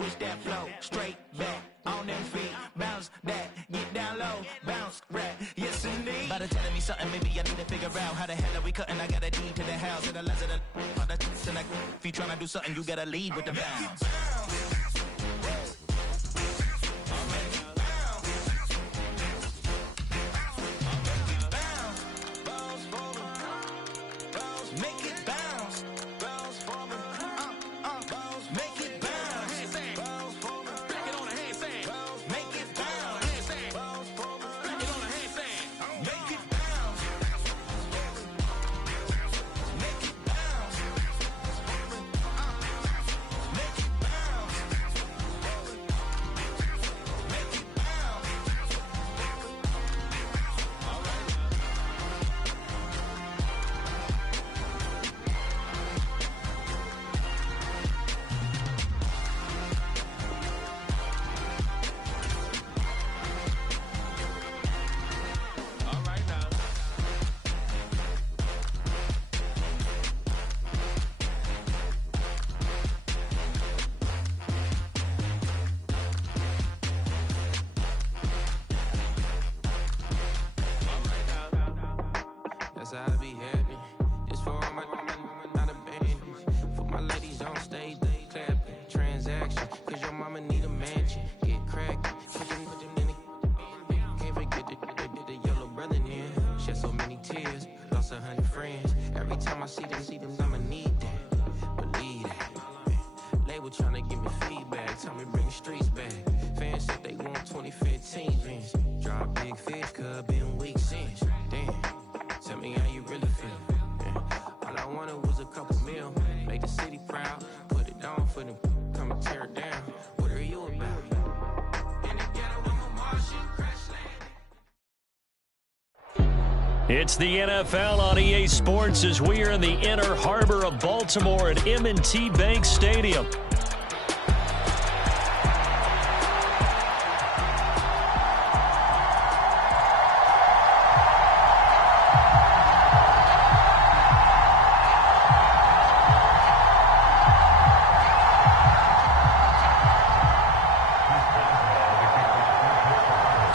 switch that flow, straight back on them feet, bounce that, get down low, bounce right, yes indeed. About to telling me something, maybe I need to figure out how the hell are we cutting. I got a deed to the house, and the less of the if you tryna do something, you gotta lead with the bounce. I be happy. Just for all my not a band. For my ladies on stage, they clapping. Transaction, cause your mama need a mansion. Get crackin', put them in the. Can't forget the yellow brother in. Shed so many tears, lost 100 friends. Every time I see them, I'ma need that. Believe that. Label tryna give me feedback, tell me bring the streets back. Fans said they want 2015 Vince. Drop big fish, cuz been weeks since. Damn. Tell me how you really feel. Yeah. All I wanted was a couple mil. Make the city proud. Put it on for them. Come and tear it down. What are you about? In the ghetto, I'm a Martian crash land. It's the NFL on EA Sports as we are in the inner harbor of Baltimore at M&T Bank Stadium.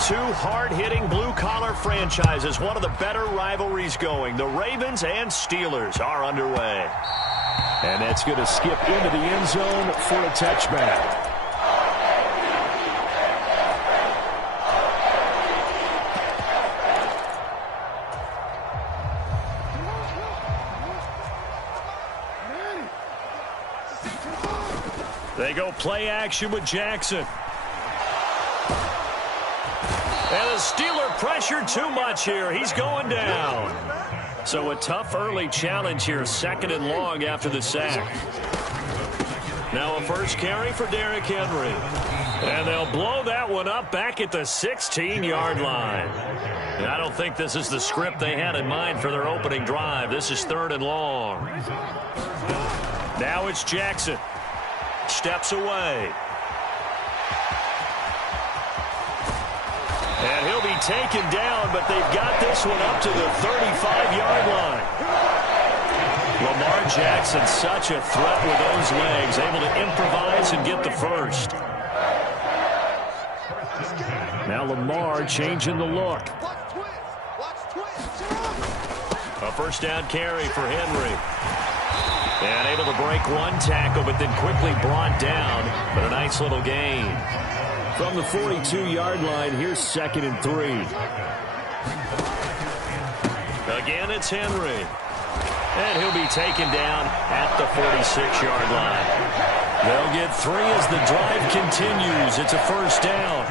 Two hard-hitting blue-collar franchises, one of the better rivalries going. The Ravens and Steelers are underway. And that's going to skip into the end zone for a touchback. They go play action with Jackson. And the Steeler pressured too much here. He's going down. So a tough early challenge here, 2nd and long after the sack. Now a first carry for Derrick Henry. And they'll blow that one up back at the 16-yard line. And I don't think this is the script they had in mind for their opening drive. This is 3rd and long. Now it's Jackson. Steps away. And he'll be taken down, but they've got this one up to the 35-yard line. Lamar Jackson, such a threat with those legs, able to improvise and get the first. Now Lamar changing the look. A first down carry for Henry. And able to break one tackle, but then quickly brought down. But a nice little gain. From the 42-yard line, here's 2nd and 3. Again, it's Henry. And he'll be taken down at the 46-yard line. They'll get 3 as the drive continues. It's a first down.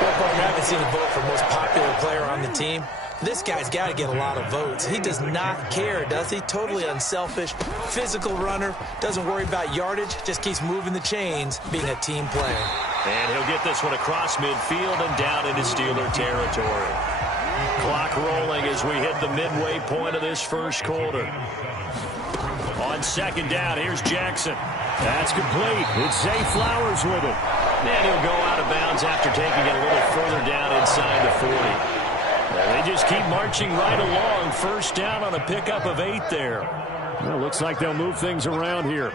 Well, Barton, I haven't seen a vote for most popular player on the team. This guy's got to get a lot of votes. He does not care, does he? Totally unselfish, physical runner, doesn't worry about yardage, just keeps moving the chains, being a team player. And he'll get this one across midfield and down into Steeler territory. Clock rolling as we hit the midway point of this first quarter. On 2nd down, here's Jackson. That's complete. It's Zay Flowers with it. And he'll go out of bounds after taking it a little further down inside the 40. And they just keep marching right along. First down on a pickup of 8 there. Well, looks like they'll move things around here.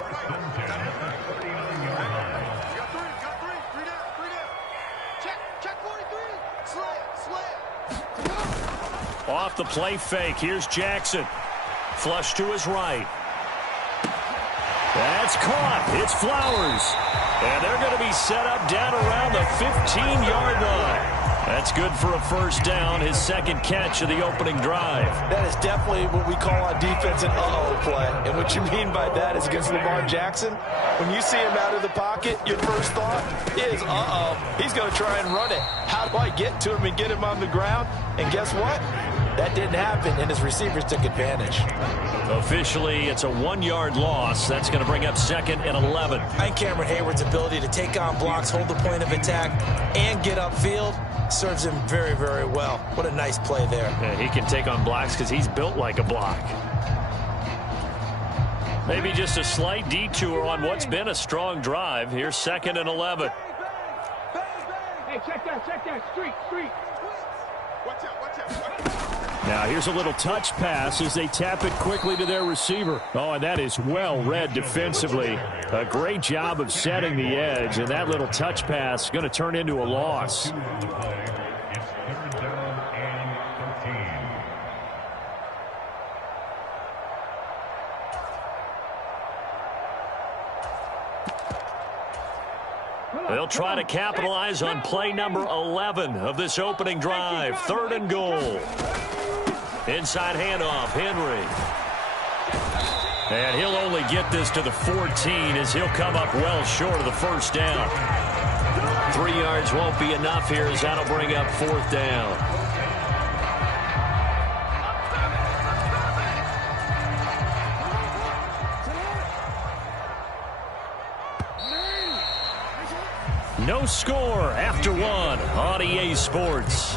Off the play fake. Here's Jackson. Flush to his right. That's caught. It's Flowers. And they're going to be set up down around the 15-yard line. That's good for a first down, his second catch of the opening drive. That is definitely what we call on defense an uh-oh play. And what you mean by that is against Lamar Jackson, when you see him out of the pocket, your first thought is, uh-oh, he's going to try and run it. How do I get to him and get him on the ground? And guess what? That didn't happen, and his receivers took advantage. Officially, it's a 1-yard loss. That's going to bring up 2nd and 11. I think Cameron Hayward's ability to take on blocks, hold the point of attack, and get upfield serves him very, very well. What a nice play there. Yeah, he can take on blocks because he's built like a block. Maybe just a slight detour on what's been a strong drive. Here's 2nd and 11. Hey, check that. Street. Watch out. Now here's a little touch pass as they tap it quickly to their receiver. Oh, and that is well read defensively. A great job of setting the edge, and that little touch pass is going to turn into a loss. They'll try to capitalize on play number 11 of this opening drive. 3rd and goal. Inside handoff, Henry. And he'll only get this to the 14 as he'll come up well short of the first down. 3 yards won't be enough here as that'll bring up 4th down. No score after 1 on EA Sports.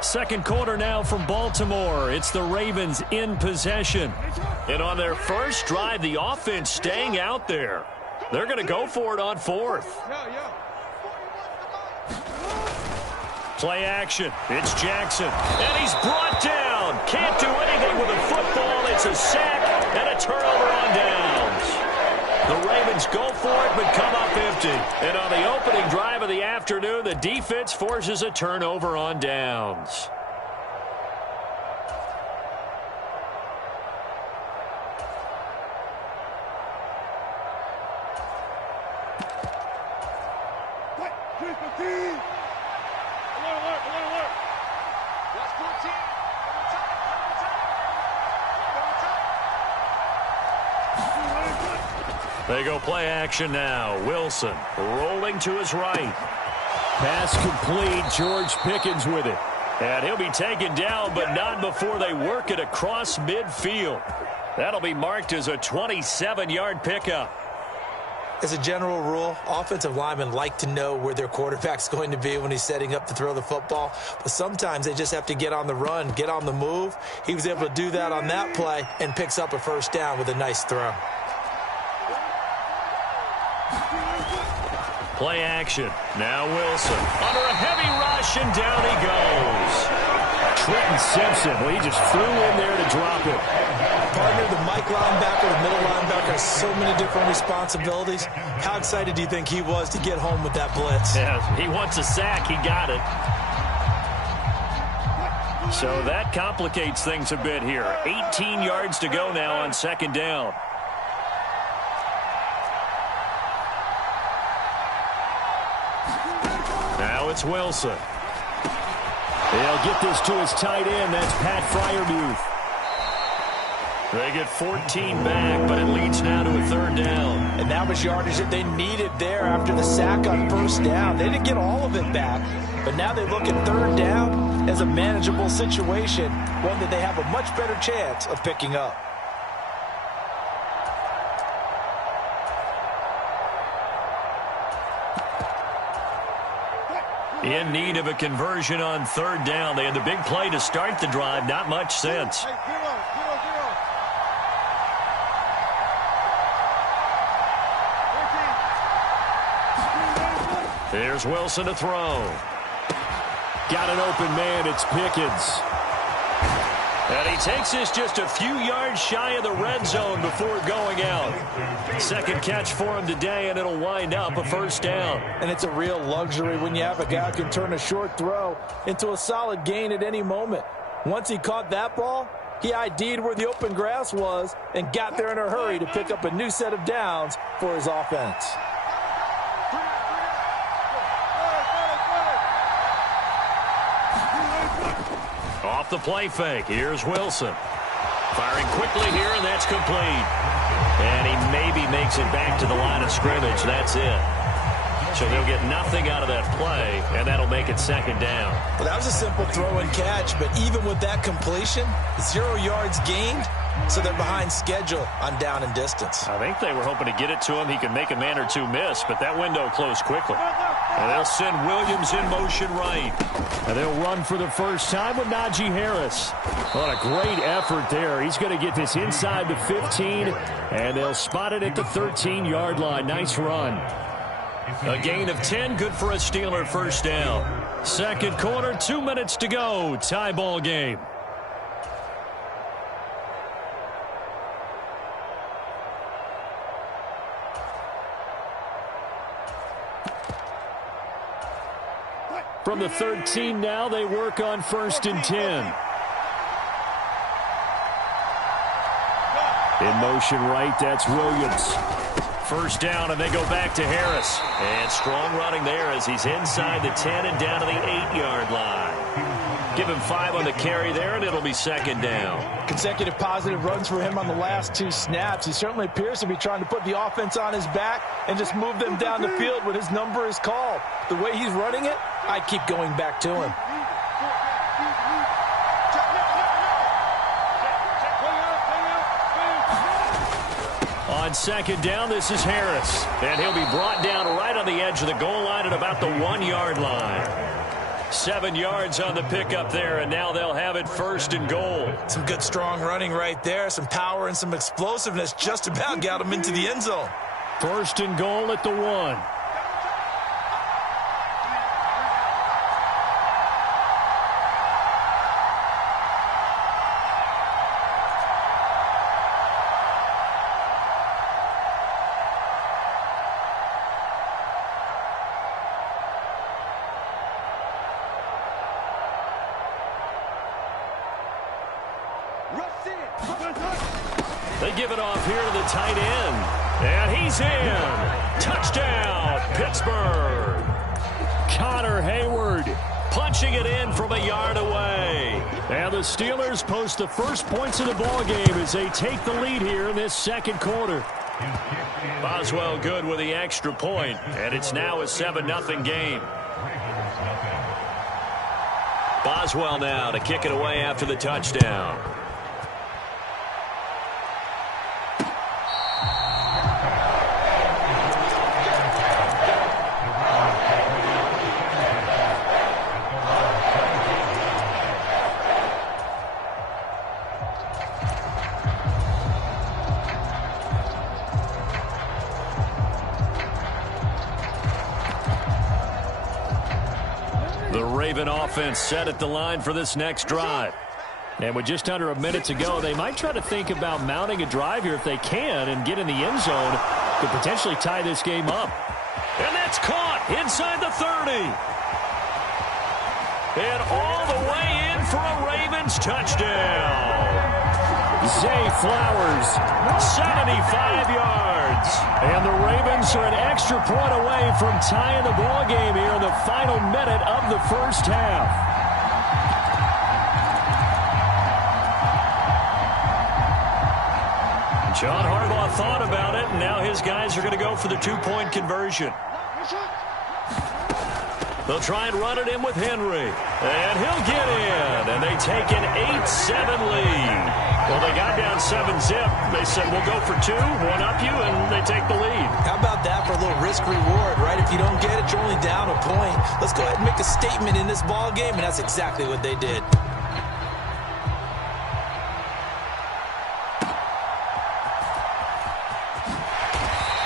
Second quarter now from Baltimore. It's the Ravens in possession. And on their first drive, the offense staying out there. They're going to go for it on 4th. Play action. It's Jackson. And he's brought down. Can't do anything with a football. It's a sack and a turnover on downs. The Ravens go for it but come up empty. And on the opening drive of the afternoon, the defense forces a turnover on downs. They go play action now. Wilson rolling to his right. Pass complete. George Pickens with it. And he'll be taken down, but not before they work it across midfield. That'll be marked as a 27-yard pickup. As a general rule, offensive linemen like to know where their quarterback's going to be when he's setting up to throw the football. But sometimes they just have to get on the run, get on the move. He was able to do that on that play and picks up a first down with a nice throw. Play action. Now Wilson under a heavy rush, and down he goes. Trenton Simpson, well, he just flew in there to drop it. Partner, the Mike linebacker, the middle linebacker, has so many different responsibilities. How excited do you think he was to get home with that blitz? Yeah, he wants a sack. He got it. So that complicates things a bit here. 18 yards to go now on 2nd down. Now it's Wilson. They'll get this to his tight end. That's Pat Freiermuth. They get 14 back, but it leads now to a 3rd down. And that was yardage that they needed there after the sack on 1st down. They didn't get all of it back, but now they look at 3rd down as a manageable situation, one that they have a much better chance of picking up. In need of a conversion on 3rd down. They had the big play to start the drive. Not much sense. Here's Wilson to throw. Got an open man. It's Pickens. And he takes this just a few yards shy of the red zone before going out. Second catch for him today, and it'll wind up a first down. And it's a real luxury when you have a guy who can turn a short throw into a solid gain at any moment. Once he caught that ball, he ID'd where the open grass was and got there in a hurry to pick up a new set of downs for his offense. Off the play fake, here's Wilson. Firing quickly here, and that's complete. And he maybe makes it back to the line of scrimmage. That's it. So they'll get nothing out of that play, and that'll make it second down. Well, that was a simple throw and catch, but even with that completion, 0 yards gained, so they're behind schedule on down and distance. I think they were hoping to get it to him. He could make a man or two miss, but that window closed quickly. And they'll send Williams in motion right. And they'll run for the first time with Najee Harris. What a great effort there. He's going to get this inside the 15, and they'll spot it at the 13-yard line. Nice run. A gain of 10, good for a Steeler first down. Second quarter, 2 minutes to go. Tie ball game. From the 13 now, they work on 1st and 10. In motion right, that's Williams. First down, and they go back to Harris. And strong running there as he's inside the 10 and down to the 8-yard line. Give him 5 on the carry there, and it'll be second down. Consecutive positive runs for him on the last 2 snaps. He certainly appears to be trying to put the offense on his back and just move them down the field when his number is called. The way he's running it, I keep going back to him. On second down, this is Harris. And he'll be brought down right on the edge of the goal line at about the 1-yard line. 7 yards on the pickup there, and now they'll have it 1st and goal. Some good strong running right there. Some power and some explosiveness just about got him into the end zone. 1st and goal at the 1. They give it off here to the tight end. And he's in. Touchdown, Pittsburgh. Connor Hayward punching it in from a yard away. And the Steelers post the first points of the ball game as they take the lead here in this second quarter. Boswell good with the extra point, and it's now a 7-0 game. Boswell now to kick it away after the touchdown. Offense set at the line for this next drive. And with just under a minute to go, they might try to think about mounting a drive here if they can and get in the end zone to potentially tie this game up. And that's caught inside the 30. And all the way in for a Ravens touchdown. Zay Flowers, 75 yards. And the Ravens are an extra point away from tying the ball game here in the final minute of the first half. John Harbaugh thought about it, and now his guys are going to go for the 2-point conversion. They'll try and run it in with Henry. And he'll get in. And they take an 8-7 lead. Well, they got down 7-zip. They said, we'll go for 2, one up you, and they take the lead. How about that for a little risk-reward, right? If you don't get it, you're only down a point. Let's go ahead and make a statement in this ball game, and that's exactly what they did.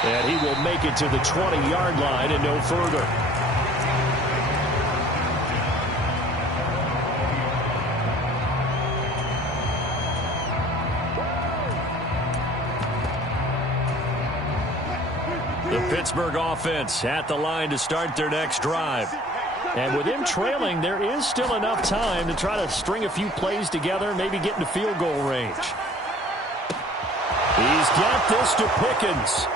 And he will make it to the 20-yard line and no further. Pittsburgh offense at the line to start their next drive. And with him trailing, there is still enough time to try to string a few plays together, maybe get into field goal range. He's got this to Pickens.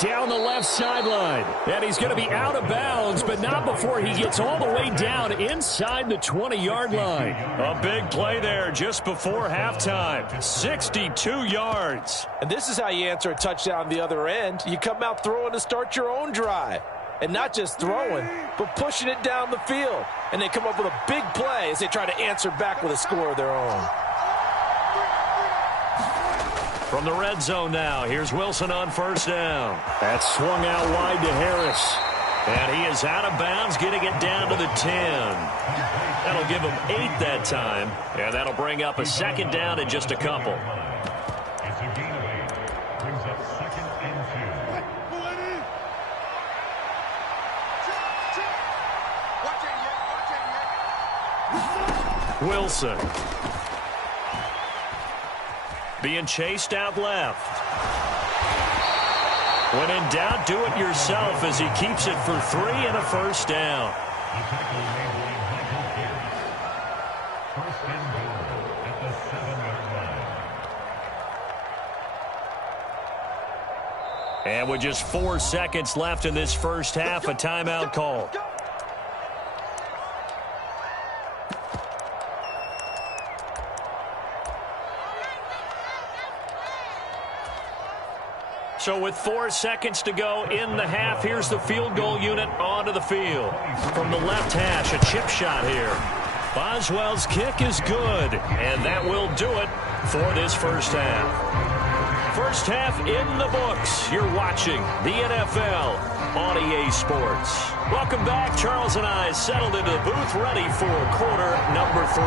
Down the left sideline. And he's going to be out of bounds, but not before he gets all the way down inside the 20-yard line. A big play there just before halftime. 62 yards. And this is how you answer a touchdown the other end. You come out throwing to start your own drive. And not just throwing, but pushing it down the field. And they come up with a big play as they try to answer back with a score of their own. From the red zone now, here's Wilson on first down. That's swung out wide to Harris. And he is out of bounds, getting it down to the 10. That'll give him 8 that time. And that'll bring up a second down in just a couple. Wilson. Being chased out left. When in doubt, do it yourself as he keeps it for 3 and a first down. And with just 4 seconds left in this first half, a timeout call. So with 4 seconds to go in the half, here's the field goal unit onto the field. From the left hash, a chip shot here. Boswell's kick is good, and that will do it for this first half. First half in the books. You're watching the NFL on EA Sports. Welcome back. Charles and I settled into the booth, ready for quarter number 3.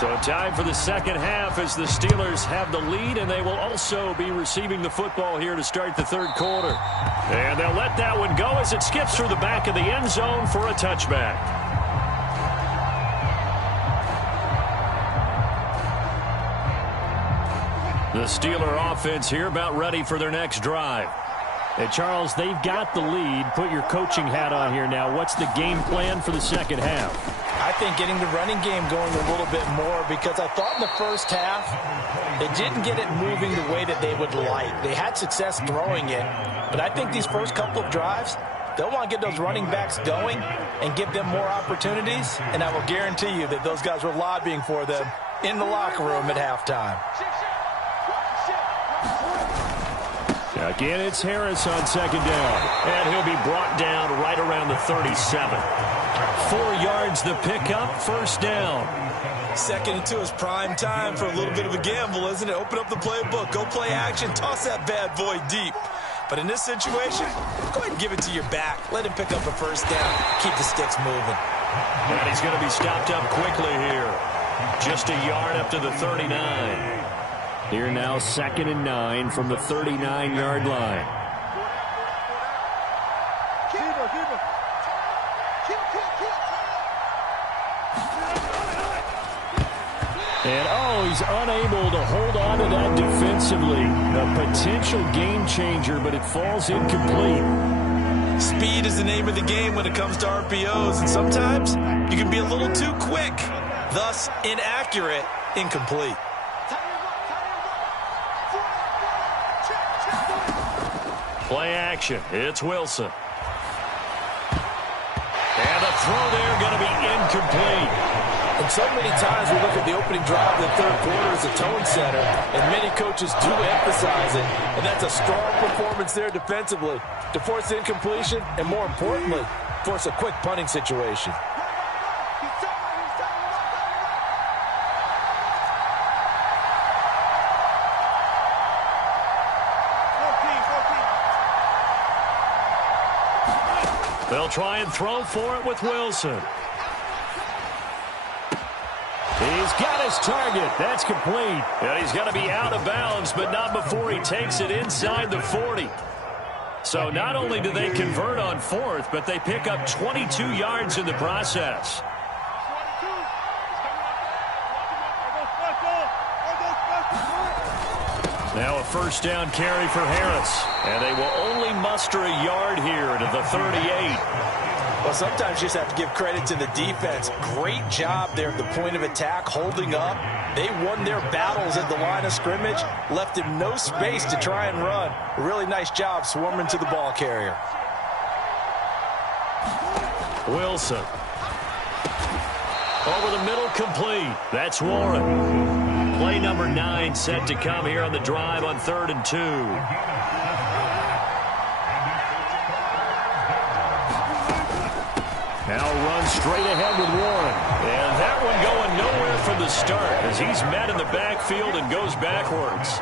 So time for the second half as the Steelers have the lead, and they will also be receiving the football here to start the third quarter. And they'll let that one go as it skips through the back of the end zone for a touchback. The Steeler offense here about ready for their next drive. Hey, Charles, they've got the lead. Put your coaching hat on here now. What's the game plan for the second half? I think getting the running game going a little bit more, because I thought in the first half they didn't get it moving the way that they would like. They had success throwing it, but I think these first couple of drives, they'll want to get those running backs going and give them more opportunities, and I will guarantee you that those guys were lobbying for them in the locker room at halftime. Again, it's Harris on second down. And he'll be brought down right around the 37. 4 yards the pickup, first down. Second into his prime time for a little bit of a gamble, isn't it? Open up the playbook, go play action, toss that bad boy deep. But in this situation, go ahead and give it to your back. Let him pick up a first down. Keep the sticks moving. And he's going to be stopped up quickly here. Just a yard up to the 39. Here now, 2nd and 9 from the 39-yard line. And, he's unable to hold on to that defensively. A potential game changer, but it falls incomplete. Speed is the name of the game when it comes to RPOs, and sometimes you can be a little too quick, thus inaccurate, incomplete. Play action. It's Wilson. And the throw there going to be incomplete. And so many times we look at the opening drive of the third quarter as a tone setter, and many coaches do emphasize it, and that's a strong performance there defensively to force incompletion and, more importantly, force a quick punting situation. They'll try and throw for it with Wilson. He's got his target. That's complete. And he's going to be out of bounds, but not before he takes it inside the 40. So not only do they convert on 4th, but they pick up 22 yards in the process. Now a first down carry for Harris. And they will only muster a yard here to the 38. Well, sometimes you just have to give credit to the defense. Great job there at the point of attack, holding up. They won their battles at the line of scrimmage, left him no space to try and run. A really nice job swarming to the ball carrier. Wilson. Over the middle, complete. That's Warren. Play number 9 set to come here on the drive on 3rd and 2. Now run straight ahead with Warren. And that one going nowhere from the start as he's met in the backfield and goes backwards.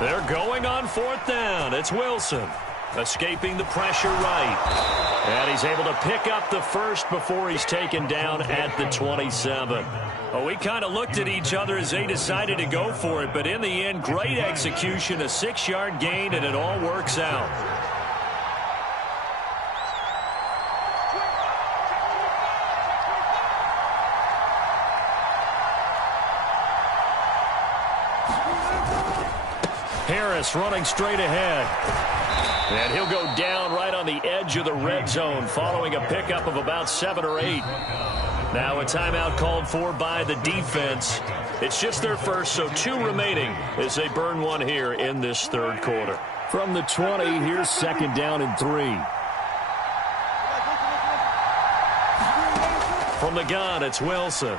They're going on 4th down. It's Wilson. Escaping the pressure right. And he's able to pick up the first before he's taken down at the 27. Well, we kind of looked at each other as they decided to go for it, but in the end, great execution, a 6-yard gain, and it all works out. Harris running straight ahead. And he'll go down right on the edge of the red zone following a pickup of about 7 or 8. Now a timeout called for by the defense. It's just their first, so 2 remaining as they burn one here in this 3rd quarter. From the 20, here's 2nd down and 3. From the gun, it's Wilson.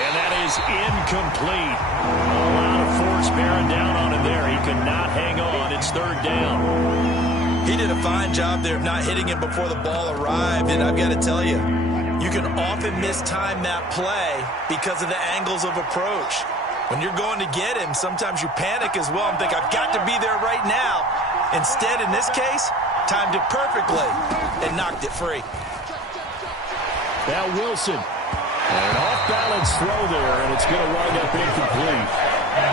And that is incomplete. A lot of force bearing down on him there. He could not hang on. It's 3rd down. He did a fine job there of not hitting it before the ball arrived. And I've got to tell you, you can often mistime that play because of the angles of approach. When you're going to get him, sometimes you panic as well and think, I've got to be there right now. Instead, in this case, timed it perfectly and knocked it free. Now Wilson. An off-balance throw there, and it's going to wind up incomplete.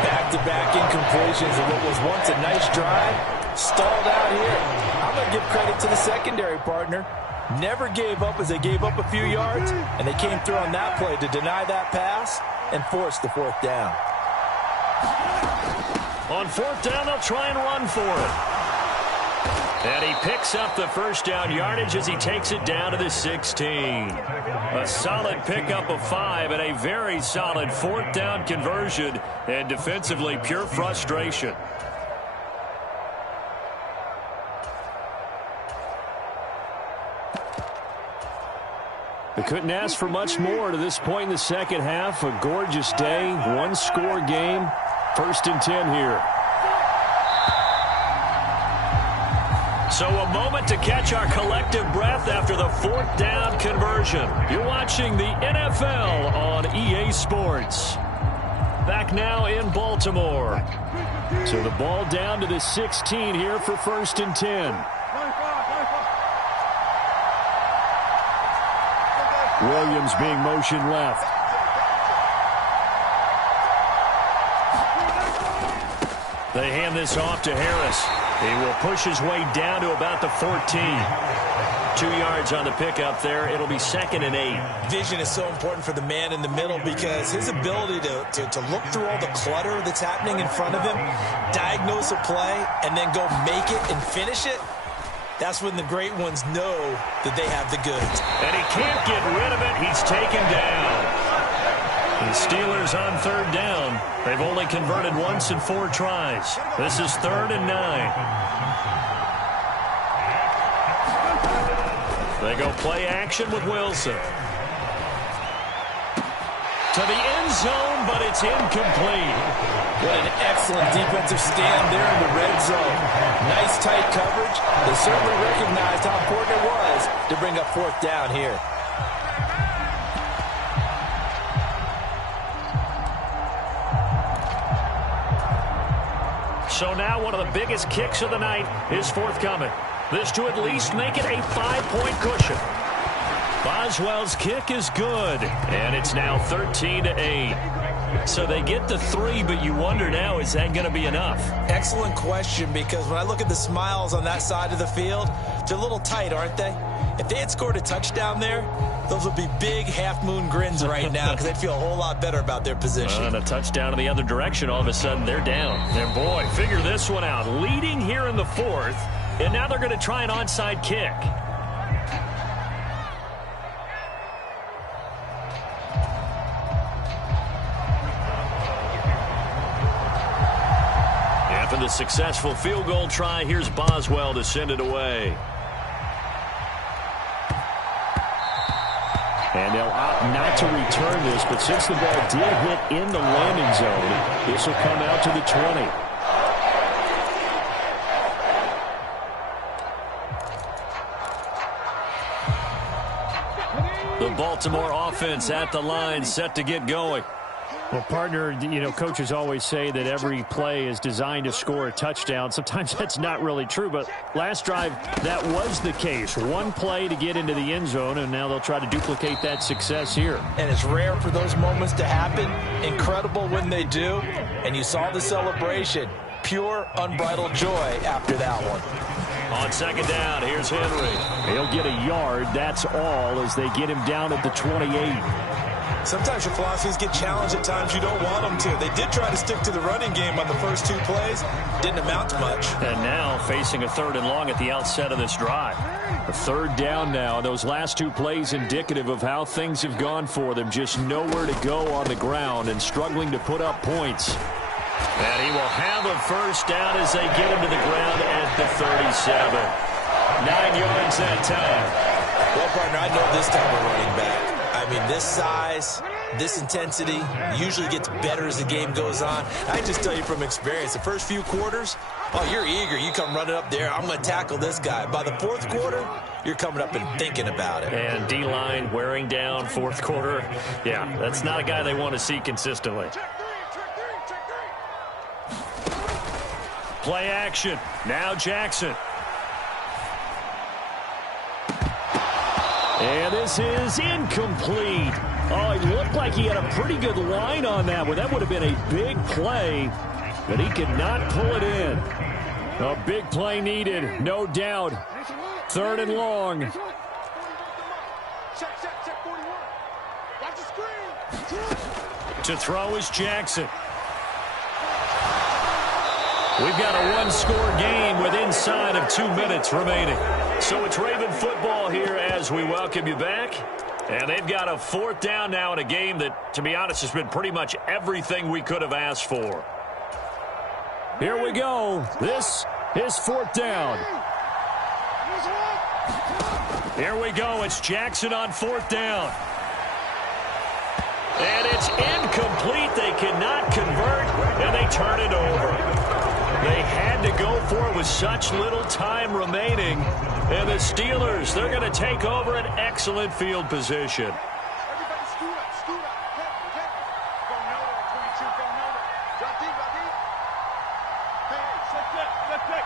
Back-to-back incompletions of what was once a nice drive, stalled out here. I'm going to give credit to the secondary partner. Never gave up as they gave up a few yards, and they came through on that play to deny that pass and force the 4th down. On 4th down, they'll try and run for it. And he picks up the first down yardage as he takes it down to the 16. A solid pickup of 5 and a very solid 4th down conversion, and defensively pure frustration. They couldn't ask for much more to this point in the second half. A gorgeous day, 1-score game. 1st and 10 here. So a moment to catch our collective breath after the 4th down conversion. You're watching the NFL on EA Sports. Back now in Baltimore. So the ball down to the 16 here for 1st and 10. Williams being motioned left. They hand this off to Harris. He will push his way down to about the 14. 2 yards on the pickup there. It'll be 2nd and 8. Vision is so important for the man in the middle because his ability to look through all the clutter that's happening in front of him, diagnose a play, and then go make it and finish it, that's when the great ones know that they have the goods. And he can't get rid of it. He's taken down. The Steelers on 3rd down. They've only converted once in 4 tries. This is 3rd and 9. They go play action with Wilson. To the end zone, but it's incomplete. What an excellent defensive stand there in the red zone. Nice tight coverage. They certainly recognized how important it was to bring up 4th down here. So now one of the biggest kicks of the night is forthcoming. This to at least make it a 5-point cushion. Boswell's kick is good, and it's now 13 to 8. So they get the 3, but you wonder now, is that going to be enough? Excellent question, because when I look at the smiles on that side of the field, they're a little tight, aren't they? If they had scored a touchdown there, those would be big half-moon grins right now because they'd feel a whole lot better about their position. And a touchdown in the other direction, all of a sudden they're down. And boy, figure this one out. Leading here in the 4th, and now they're going to try an onside kick. After the successful field goal try, here's Boswell to send it away. And they'll opt not to return this, but since the ball did hit in the landing zone, this will come out to the 20. The Baltimore offense at the line, set to get going. Well, partner, you know, coaches always say that every play is designed to score a touchdown. Sometimes that's not really true, but last drive, that was the case. One play to get into the end zone, and now they'll try to duplicate that success here. And it's rare for those moments to happen. Incredible when they do. And you saw the celebration. Pure, unbridled joy after that one. On second down, here's Henry. He'll get a yard, that's all, as they get him down at the 28. Sometimes your philosophies get challenged at times you don't want them to. They did try to stick to the running game on the first 2 plays. Didn't amount to much. And now facing a 3rd and long at the outset of this drive. A 3rd down now. Those last 2 plays indicative of how things have gone for them. Just nowhere to go on the ground and struggling to put up points. And he will have a first down as they get him to the ground at the 37. 9 yards that time. Well, partner, I know this type of running back. I mean, this size, this intensity usually gets better as the game goes on. I just tell you from experience, the first few quarters, oh, you're eager. You come running up there. I'm going to tackle this guy. By the 4th quarter, you're coming up and thinking about it. And D-line wearing down 4th quarter. Yeah, that's not a guy they want to see consistently. Play action. Now Jackson. And this is incomplete. Oh, it looked like he had a pretty good line on that one. That would have been a big play, but he could not pull it in. A big play needed, no doubt. 3rd and long. To throw is Jackson. We've got a 1-score game with inside of 2 minutes remaining. So it's Raven football here as we welcome you back. And they've got a 4th down now in a game that, to be honest, has been pretty much everything we could have asked for. Here we go. This is 4th down. Here we go. It's Jackson on 4th down. And it's incomplete. They cannot convert, and they turn it over. They had to go for it with such little time remaining. And the Steelers, they're going to take over an excellent field position. Everybody scoot up, scoot up. Go nowhere, 22, go nowhere. Drop deep, drop deep. Hey, slip flick.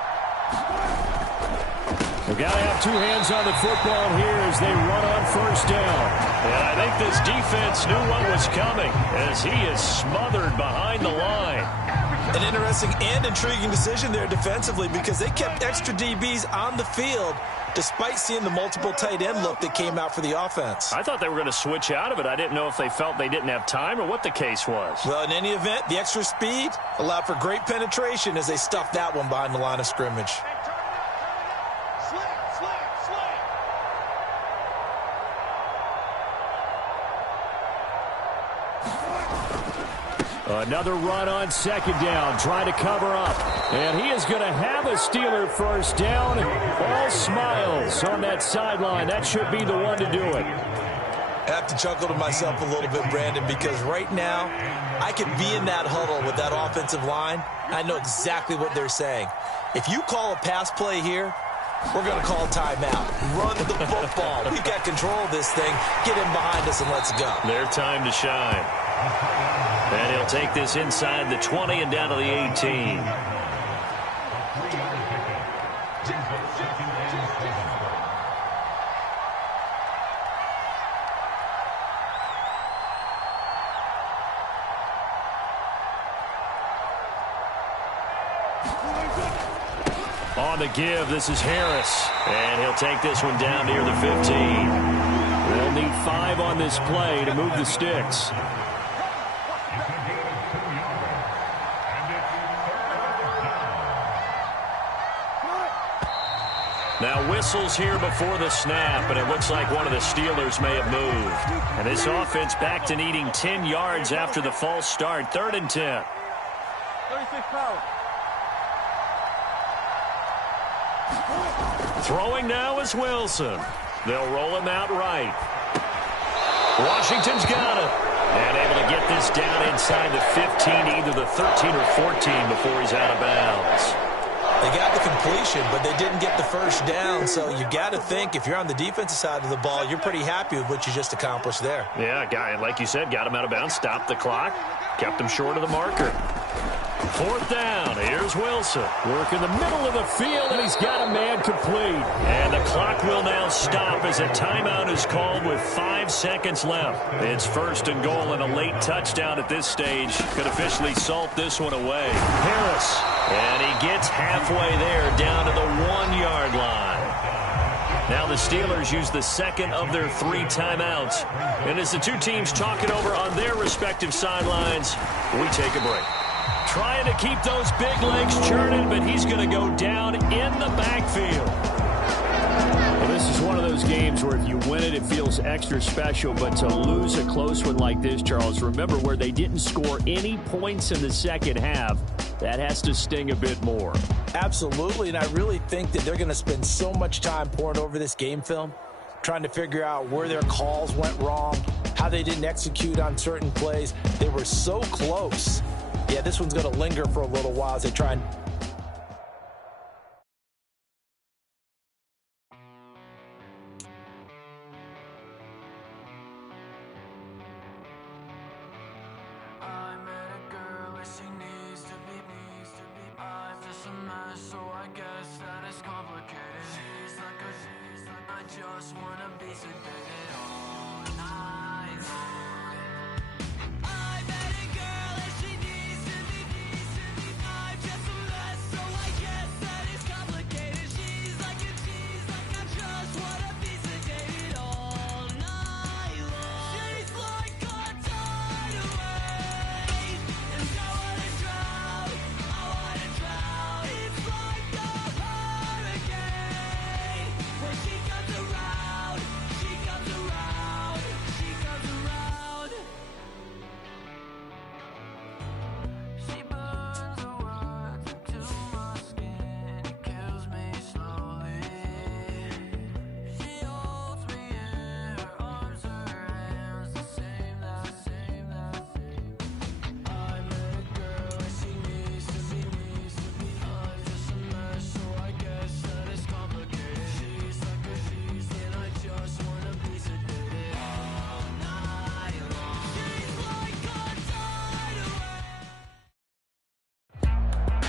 We've got to have 2 hands on the football here as they run on 1st down. And I think this defense knew what was coming as he is smothered behind the line. An interesting and intriguing decision there defensively because they kept extra DBs on the field despite seeing the multiple tight end look that came out for the offense. I thought they were going to switch out of it. I didn't know if they felt they didn't have time or what the case was. Well, in any event, the extra speed allowed for great penetration as they stuffed that one behind the line of scrimmage. Another run on 2nd down, trying to cover up. And he is going to have a Steeler 1st down. All smiles on that sideline. That should be the one to do it. I have to chuckle to myself a little bit, Brandon, because right now I could be in that huddle with that offensive line. I know exactly what they're saying. If you call a pass play here, we're going to call timeout. Run the football. We've got control of this thing. Get in behind us and let's go. Their time to shine. And he'll take this inside the 20 and down to the 18. On the give, this is Harris. And he'll take this one down near the 15. They'll need 5 on this play to move the sticks. Now whistles here before the snap, and it looks like one of the Steelers may have moved. And this offense back to needing 10 yards after the false start. 3rd and 10. 36 power. Throwing now is Wilson. They'll roll him out right. Washington's got it. And able to get this down inside the 15, either the 13 or 14 before he's out of bounds. They got the completion, but they didn't get the first down, so you got to think if you're on the defensive side of the ball, you're pretty happy with what you just accomplished there. Yeah, guy, like you said, got him out of bounds, stopped the clock, kept him short of the marker. 4th down, here's Wilson. Work in the middle of the field, and he's got a man complete. And the clock will now stop as a timeout is called with 5 seconds left. It's 1st and goal, and a late touchdown at this stage could officially salt this one away. Harris, and he gets halfway there down to the 1-yard line. Now the Steelers use the second of their 3 timeouts. And as the two teams talk it over on their respective sidelines, we take a break. Trying to keep those big legs churning, but he's going to go down in the backfield. Well, this is one of those games where if you win it, it feels extra special. But to lose a close one like this, Charles, remember where they didn't score any points in the second half, that has to sting a bit more. Absolutely, and I really think that they're going to spend so much time pouring over this game film, trying to figure out where their calls went wrong, how they didn't execute on certain plays. They were so close. Yeah, this one's going to linger for a little while as they try and... I met a girl and she needs to be. I'm just a mess, so I guess that it's complicated. She's like I just wanna be sedated all night long. I met a girl and she needs to be. I'm just a mess, so I guess that it's complicated. She's like I just wanna be sedated all night long. She's like a tidal wave, and I wanna drown. It's like a hurricane. When she comes around, she comes around, she comes around. She burns her words into my skin. It kills me slowly. She holds me in her arms, her hands, the same. I met a girl and she needs to be. I'm just a mess, so I guess that it's complicated. She's and I just wanna be sedated all night long. She's like a tidal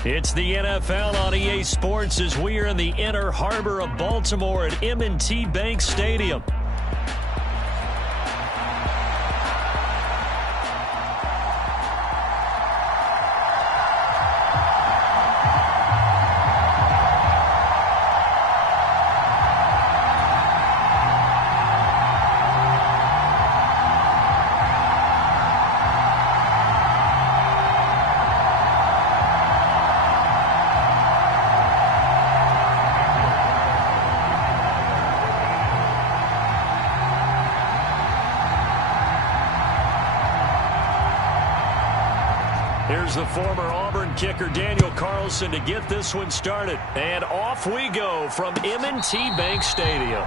wave. It's the NFL on EA Sports as we are in the inner harbor of Baltimore at M&T Bank Stadium. Here's the former Auburn kicker Daniel Carlson to get this one started. And off we go from M&T Bank Stadium.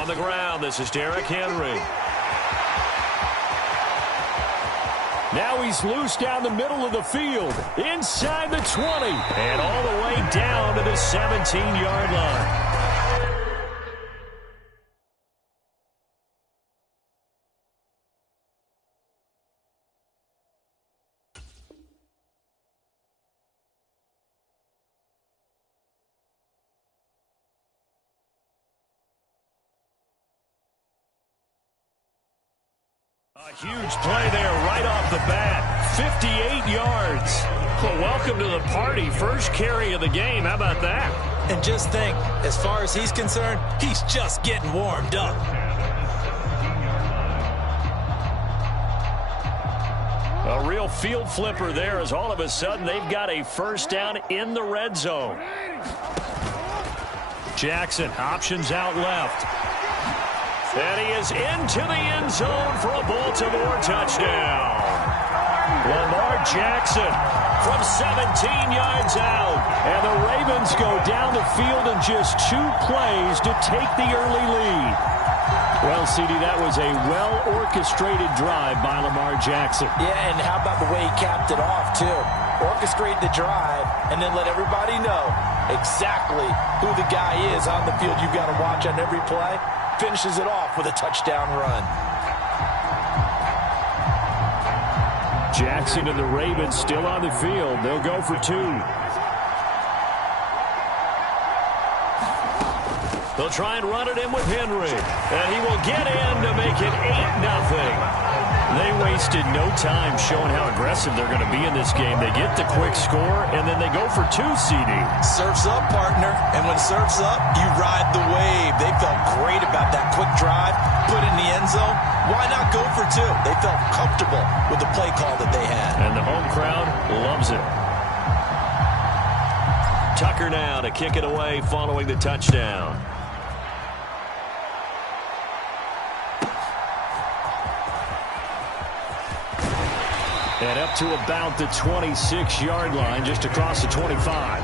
On the ground, this is Derrick Henry. Now he's loose down the middle of the field, inside the 20, and all the way down to the 17-yard line. A huge play there right off the bat. 58 yards. Well, welcome to the party. First carry of the game. How about that? And just think, as far as he's concerned, he's just getting warmed up. A real field flipper there as all of a sudden they've got a first down in the red zone. Jackson options out left. And he is into the end zone for a Baltimore touchdown. Lamar Jackson from 17 yards out. And the Ravens go down the field in just 2 plays to take the early lead. Well, CD, that was a well-orchestrated drive by Lamar Jackson. Yeah, and how about the way he capped it off, too? Orchestrate the drive and then let everybody know exactly who the guy is on the field you've got to watch on every play. Finishes it off with a touchdown run. Jackson and the Ravens still on the field. They'll go for 2. They'll try and run it in with Henry. And he will get in to make it 8-0. They wasted no time showing how aggressive they're going to be in this game. They get the quick score, and then they go for 2, CD. Surf's up, partner. And when surf's up, you ride the wave. They felt great about that quick drive, put it in the end zone. Why not go for 2? They felt comfortable with the play call that they had. And the home crowd loves it. Tucker now to kick it away following the touchdown. And up to about the 26-yard line, just across the 25.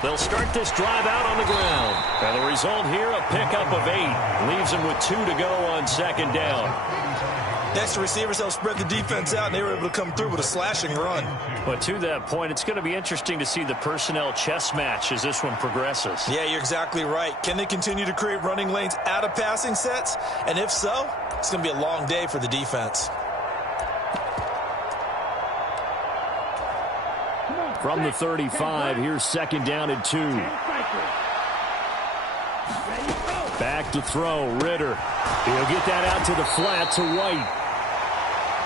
They'll start this drive out on the ground. And the result here, a pickup of 8. Leaves them with 2 to go on second down. Extra receivers helped spread the defense out, and they were able to come through with a slashing run. But to that point, it's going to be interesting to see the personnel chess match as this one progresses. Yeah, you're exactly right. Can they continue to create running lanes out of passing sets? And if so, it's going to be a long day for the defense. From the 35, here's second down and 2. Back to throw, Ritter. He'll get that out to the flat to White.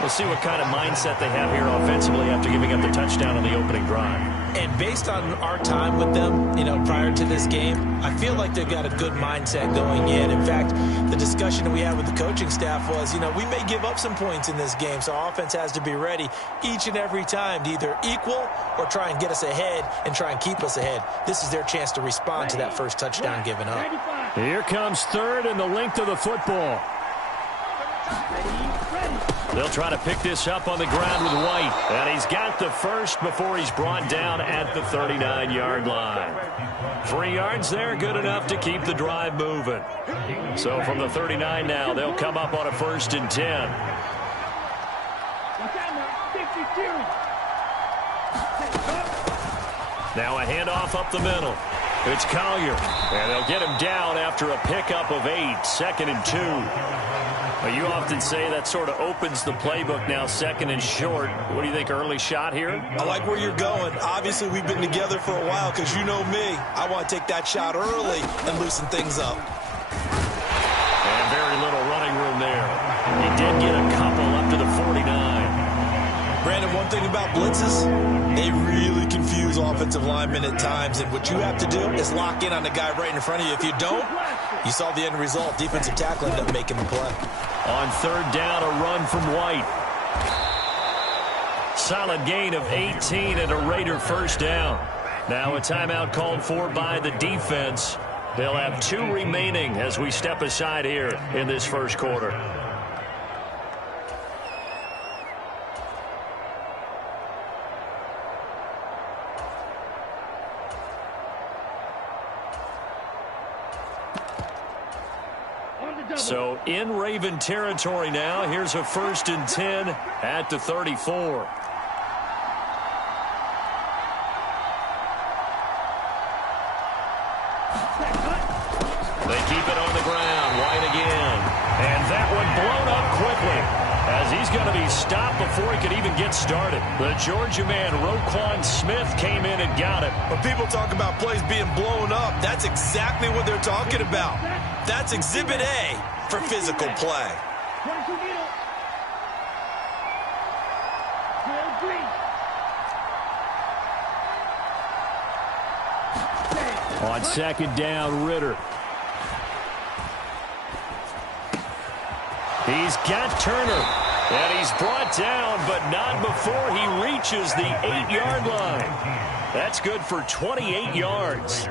We'll see what kind of mindset they have here offensively after giving up the touchdown on the opening drive. And based on our time with them, prior to this game, I feel like they've got a good mindset going in. In fact, the discussion that we had with the coaching staff was, we may give up some points in this game, so our offense has to be ready each and every time to either equal or try and get us ahead and try and keep us ahead. This is their chance to respond to that first touchdown given up. Here comes third and the length of the football. They'll try to pick this up on the ground with White. And he's got the first before he's brought down at the 39-yard line. 3 yards there, good enough to keep the drive moving. So from the 39 now, they'll come up on a 1st and 10. Now a handoff up the middle. It's Collier. And they'll get him down after a pickup of 8, 2nd and 2. Well, you often say that sort of opens the playbook now, 2nd and short. What do you think, early shot here? I like where you're going. Obviously, we've been together for a while because you know me. I want to take that shot early and loosen things up. And very little running room there. He did get a couple up to the 49. Brandon, one thing about blitzes, they really confuse offensive linemen at times, and what you have to do is lock in on the guy right in front of you. If you don't, You saw the end result. Defensive tackle ended up making the play. On third down, a run from White. Solid gain of 18 and a Raider first down. Now a timeout called for by the defense. They'll have 2 remaining as we step aside here in this first quarter. So in Raven territory now. Here's a 1st and 10 at the 34. They keep it on the ground. White again. And that one blown up quickly as he's going to be stopped before he could even get started. The Georgia man, Roquan Smith, came in and got it. When people talk about plays being blown up, that's exactly what they're talking about. That's Exhibit A for physical play. On second down, Ritter. He's got Turner. And he's brought down, but not before he reaches the 8-yard line. That's good for 28 yards.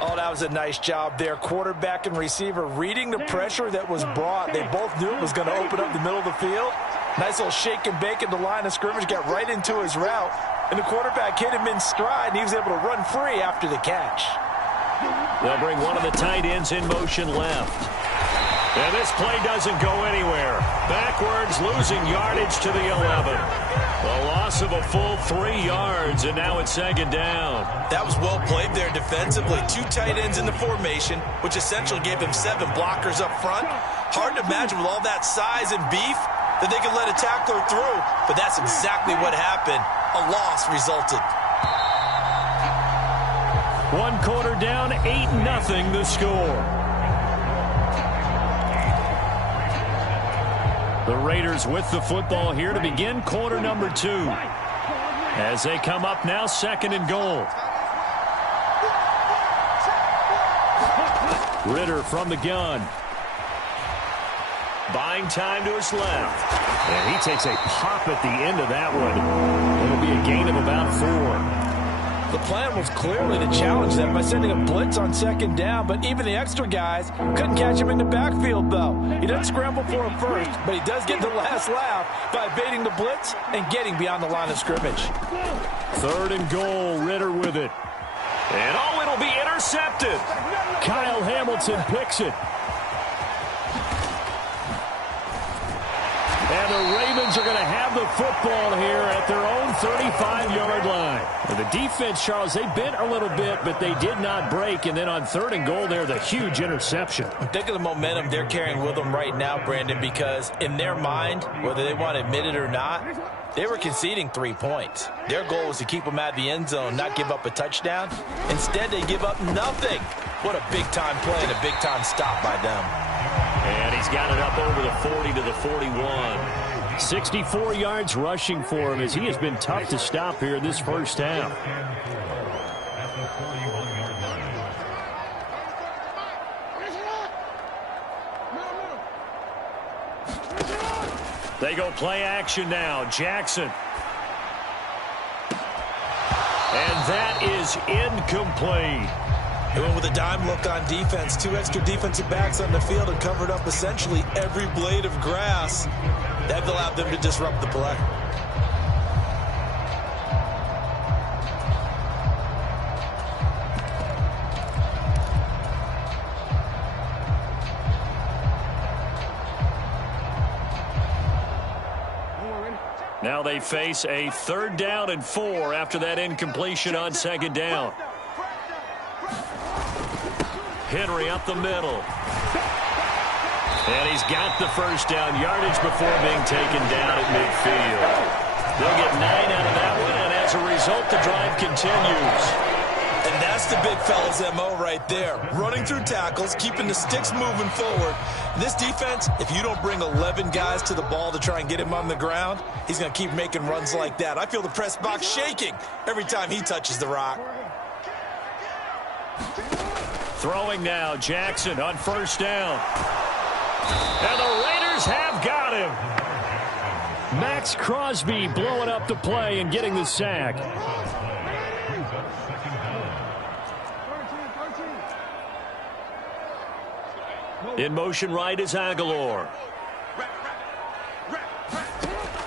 Oh, that was a nice job there. Quarterback and receiver reading the pressure that was brought. They both knew it was going to open up the middle of the field. Nice little shake and bake at the line of scrimmage, got right into his route. And the quarterback hit him in stride, and he was able to run free after the catch. They'll bring one of the tight ends in motion left. And this play doesn't go anywhere. Backwards, losing yardage to the 11. The loss of a full 3 yards, and now it's second down. That was well played there defensively. 2 tight ends in the formation, which essentially gave them 7 blockers up front. Hard to imagine with all that size and beef that they could let a tackler through, but that's exactly what happened. A loss resulted. 1 quarter down, 8-0 the score. The Raiders with the football here to begin quarter number 2. As they come up now, 2nd and goal. Ritter from the gun. Buying time to his left. And he takes a pop at the end of that one. It'll be a gain of about 4. The plan was clearly to challenge them by sending a blitz on 2nd down, but even the extra guys couldn't catch him in the backfield, though. He doesn't scramble for him first, but he does get the last laugh by evading the blitz and getting beyond the line of scrimmage. 3rd and goal, Ritter with it. And oh, it'll be intercepted. Kyle Hamilton picks it. And the Ravens are going to have the football here at their own 35-yard line. And the defense, Charles, they bent a little bit, but they did not break. And then on 3rd and goal there, the huge interception. Think of the momentum they're carrying with them right now, Brandon, because in their mind, whether they want to admit it or not, they were conceding 3 points. Their goal was to keep them out of the end zone, not give up a touchdown. Instead, they give up nothing. What a big-time play and a big-time stop by them. And he's got it up over the 40 to the 41. 64 yards rushing for him as he has been tough to stop here this first half. They go play action now. Jackson. And that is incomplete. They went with a dime look on defense. 2 extra defensive backs on the field and covered up essentially every blade of grass. That allowed them to disrupt the play. Now they face a 3rd down and 4 after that incompletion on 2nd down. Henry up the middle. And he's got the first down yardage before being taken down at midfield. They'll get 9 out of that one, and as a result, the drive continues. And that's the big fella's MO right there. Running through tackles, keeping the sticks moving forward. This defense, if you don't bring 11 guys to the ball to try and get him on the ground, he's going to keep making runs like that. I feel the press box shaking every time he touches the rock. Throwing now, Jackson on first down. And the Raiders have got him. Max Crosby blowing up the play and getting the sack. In motion right is Aguilar.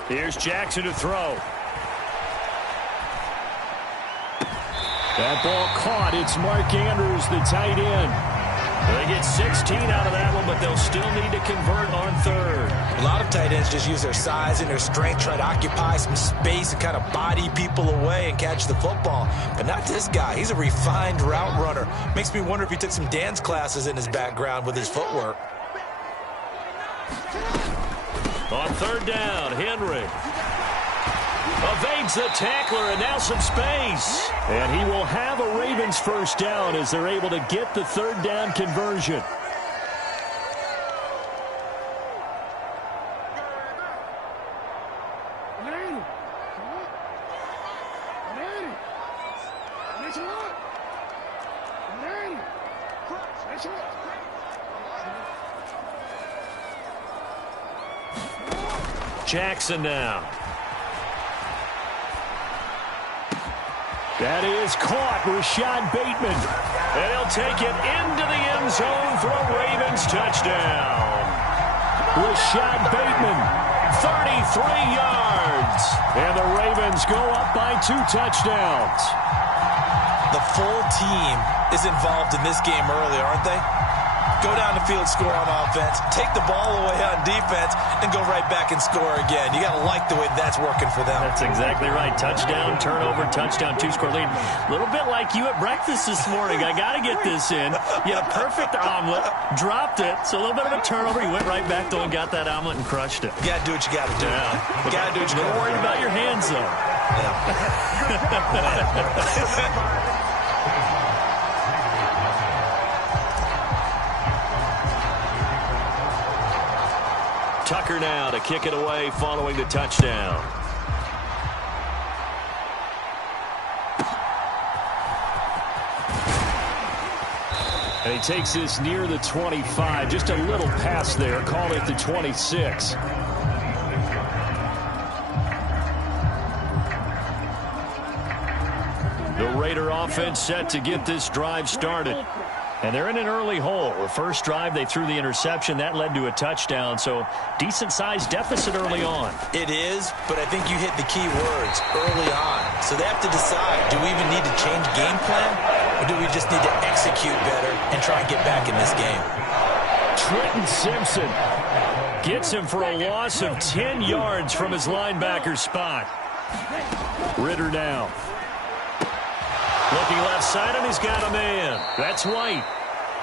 Here's Jackson to throw. That ball caught. It's Mark Andrews, the tight end. They get 16 out of that one, but they'll still need to convert on third. A lot of tight ends just use their size and their strength, try to occupy some space and kind of body people away and catch the football. But not this guy. He's a refined route runner. Makes me wonder if he took some dance classes in his background with his footwork. On third down, Henry evades the tackler and now some space. And he will have a Ravens first down as they're able to get the third down conversion. Jackson now. That is caught, Rashad Bateman. And he'll take it into the end zone for a Ravens touchdown. Rashad Bateman, 33 yards. And the Ravens go up by 2 touchdowns. The full team is involved in this game early, aren't they? Go down the field, score on offense, take the ball away on defense, and go right back and score again. You got to like the way that's working for them. That's exactly right. Touchdown, turnover, touchdown, 2-score lead. A little bit like you at breakfast this morning. I got to get this in. You had a perfect omelet, dropped it, so a little bit of a turnover. You went right back, though, and got that omelet and crushed it. You got to do what you got to do. Yeah. You got to do what you got to do. Don't worry about your hands, though. Yeah. Tucker now to kick it away following the touchdown. And he takes this near the 25. Just a little pass there. Call it the 26. The Raider offense set to get this drive started. And they're in an early hole. The first drive, they threw the interception. That led to a touchdown, so decent-sized deficit early on. It is, but I think you hit the key words early on. So they have to decide, do we even need to change game plan, or do we just need to execute better and try and get back in this game? Trenton Simpson gets him for a loss of 10 yards from his linebacker spot. Ritter now. Looking left side, and he's got a man. That's White.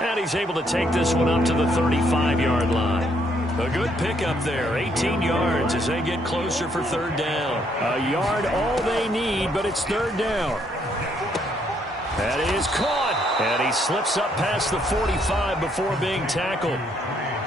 And he's able to take this one up to the 35-yard line. A good pickup there, 18 yards as they get closer for third down. A yard all they need, but it's third down. That is caught. And he slips up past the 45 before being tackled.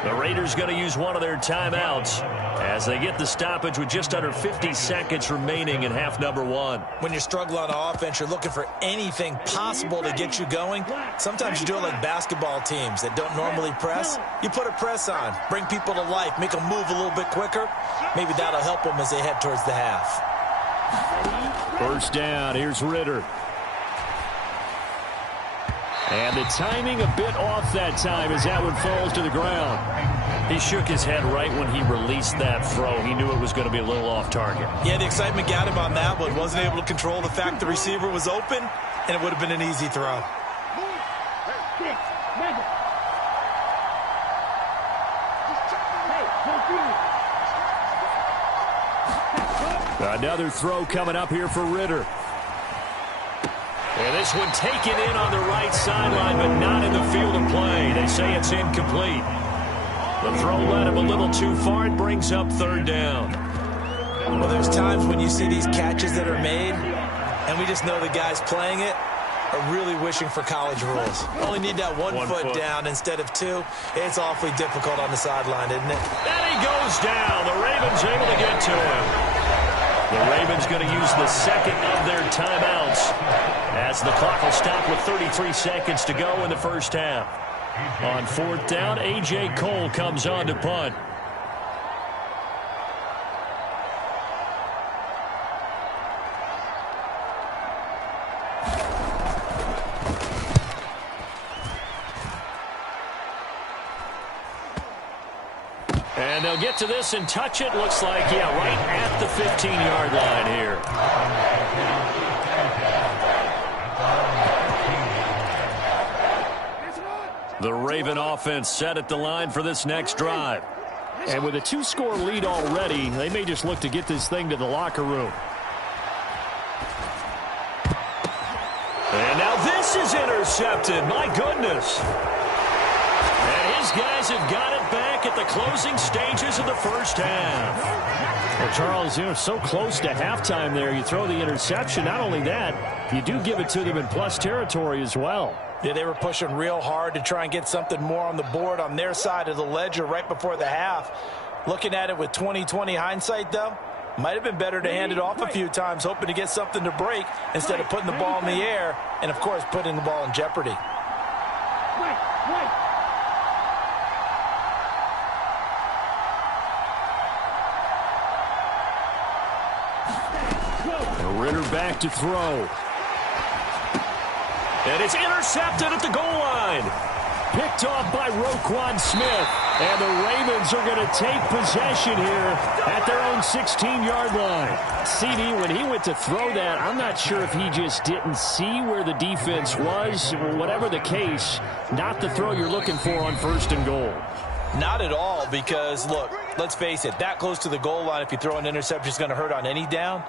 The Raiders going to use one of their timeouts as they get the stoppage with just under 50 seconds remaining in half number 1. When you're struggling on offense, you're looking for anything possible to get you going. Sometimes you do it like basketball teams that don't normally press. You put a press on, bring people to life, make them move a little bit quicker. Maybe that'll help them as they head towards the half. First down, here's Ritter. And the timing a bit off that time as that one falls to the ground. He shook his head right when he released that throw. He knew it was going to be a little off target. Yeah, the excitement got him on that one. Wasn't able to control the fact the receiver was open, and it would have been an easy throw. Another throw coming up here for Ritter. And this one taken in on the right sideline, but not in the field of play. They say it's incomplete. The throw led him a little too far. It brings up third down. Well, there's times when you see these catches that are made, and we just know the guys playing it are really wishing for college rules. Only need that one foot down instead of 2. It's awfully difficult on the sideline, isn't it? And he goes down. The Ravens able to get to him. The Ravens going to use the second of their timeouts as the clock will stop with 33 seconds to go in the first half. On fourth down, A.J. Cole comes on to punt. And they'll get to this and touch it. Looks like, yeah, right at the 15-yard line here. The Raven offense set at the line for this next drive. And with a 2-score lead already, they may just look to get this thing to the locker room. And now this is intercepted. My goodness. And his guys have got it back at the closing stages of the first half. Well, Charles, you know, so close to halftime there. You throw the interception. Not only that, you do give it to them in plus territory as well. Yeah, they were pushing real hard to try and get something more on the board on their side of the ledger right before the half. Looking at it with 20/20 hindsight, though, might have been better to hand it off a few times, hoping to get something to break instead of putting the ball in the air and, of course, putting the ball in jeopardy. Ritter back to throw. And it's intercepted at the goal line. Picked off by Roquan Smith. And the Ravens are going to take possession here at their own 16-yard line. CD, when he went to throw that, I'm not sure if he just didn't see where the defense was. Whatever the case, not the throw you're looking for on first and goal. Not at all, because, look, let's face it, that close to the goal line, if you throw an interception, is going to hurt on any down.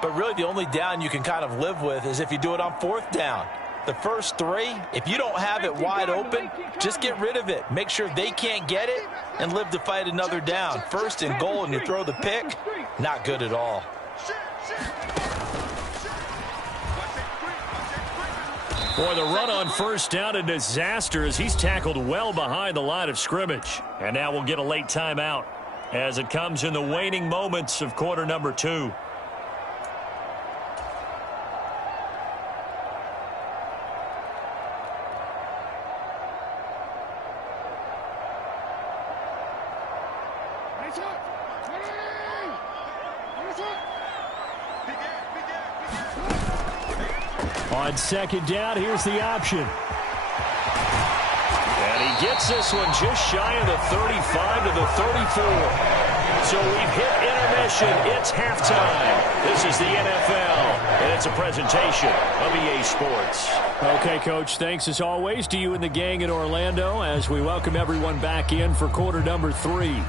But really the only down you can kind of live with is if you do it on fourth down. The first three, if you don't have it wide open, just get rid of it. Make sure they can't get it and live to fight another down. First and goal and you throw the pick, not good at all. Boy, the run on first down, a disaster as he's tackled well behind the line of scrimmage. And now we'll get a late timeout as it comes in the waning moments of quarter number 2. On second down, here's the option. And he gets this one just shy of the 35 to the 34. So we've hit intermission. It's halftime. This is the NFL, and it's a presentation of EA Sports. Okay, Coach, thanks as always to you and the gang in Orlando as we welcome everyone back in for quarter number 3.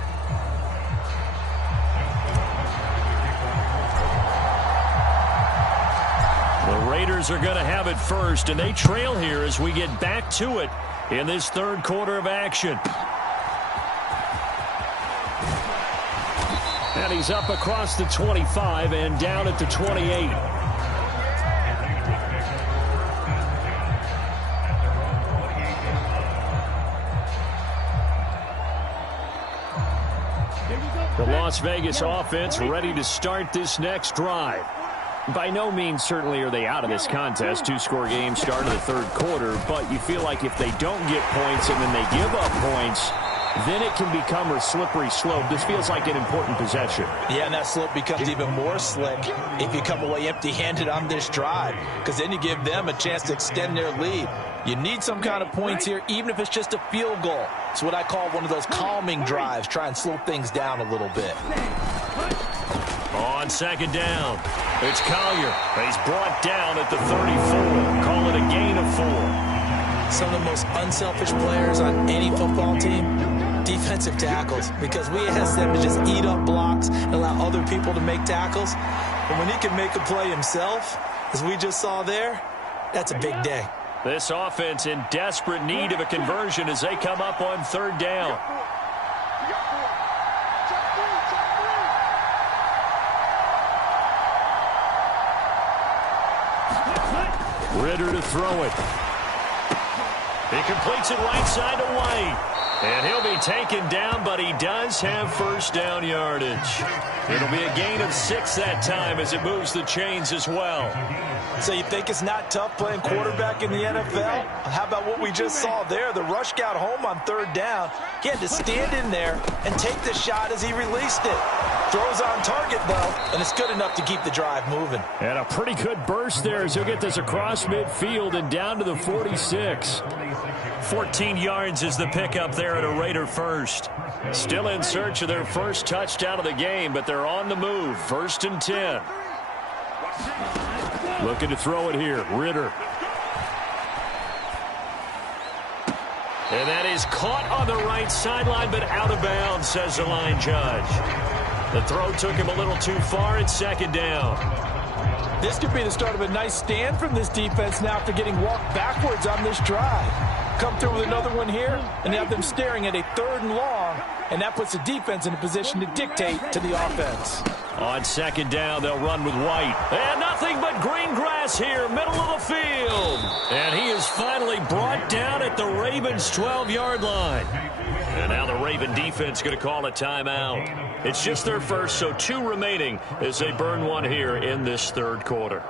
The Raiders are going to have it first, and they trail here as we get back to it in this third quarter of action. And he's up across the 25 and down at the 28. The Las Vegas offense ready to start this next drive. By no means certainly are they out of this contest. 2-score game start of the third quarter, but you feel like if they don't get points and then they give up points, then it can become a slippery slope. This feels like an important possession. Yeah, and that slope becomes even more slick if you come away empty-handed on this drive, because then you give them a chance to extend their lead. You need some kind of points here, even if it's just a field goal. It's what I call one of those calming drives. Try and slow things down a little bit. On second down, it's Collier. He's brought down at the 34. Call it a gain of 4. Some of the most unselfish players on any football team, defensive tackles, because we ask them to just eat up blocks and allow other people to make tackles. But when he can make a play himself, as we just saw there, that's a big day. This offense in desperate need of a conversion as they come up on third down. Ritter to throw it. He completes it right side to White. And he'll be taken down, but he does have first down yardage. It'll be a gain of 6 that time as it moves the chains as well. So you think it's not tough playing quarterback in the NFL? How about what we just saw there? The rush got home on 3rd down. He had to stand in there and take the shot as he released it. Throws on target, though, and it's good enough to keep the drive moving. And a pretty good burst there as he'll get this across midfield and down to the 46. 14 yards is the pickup there at a Raider first. Still in search of their first touchdown of the game, but they're on the move. 1st and 10. Looking to throw it here. Ridder. And that is caught on the right sideline, but out of bounds, says the line judge. The throw took him a little too far. It's 2nd down. This could be the start of a nice stand from this defense now after getting walked backwards on this drive. Come through with another one here, and have them staring at a 3rd and long, and that puts the defense in a position to dictate to the offense. On 2nd down, they'll run with White. And nothing but green grass here, middle of the field. And he is finally brought down at the Ravens' 12-yard line. And now the Raven defense going to call a timeout. It's just their first, so 2 remaining as they burn one here in this 3rd quarter.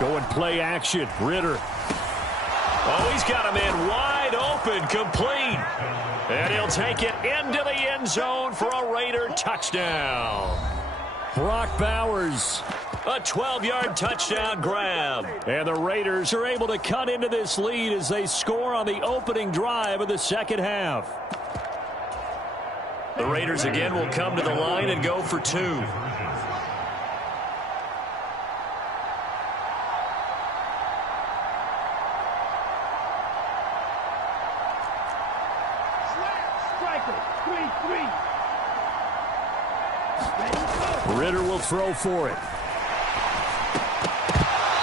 Going play action. Ridder. Oh, he's got a man wide open, complete. And he'll take it into the end zone for a Raider touchdown. Brock Bowers. A 12-yard touchdown grab. And the Raiders are able to cut into this lead as they score on the opening drive of the 2nd half. The Raiders again will come to the line and go for 2. Ridder will throw for it.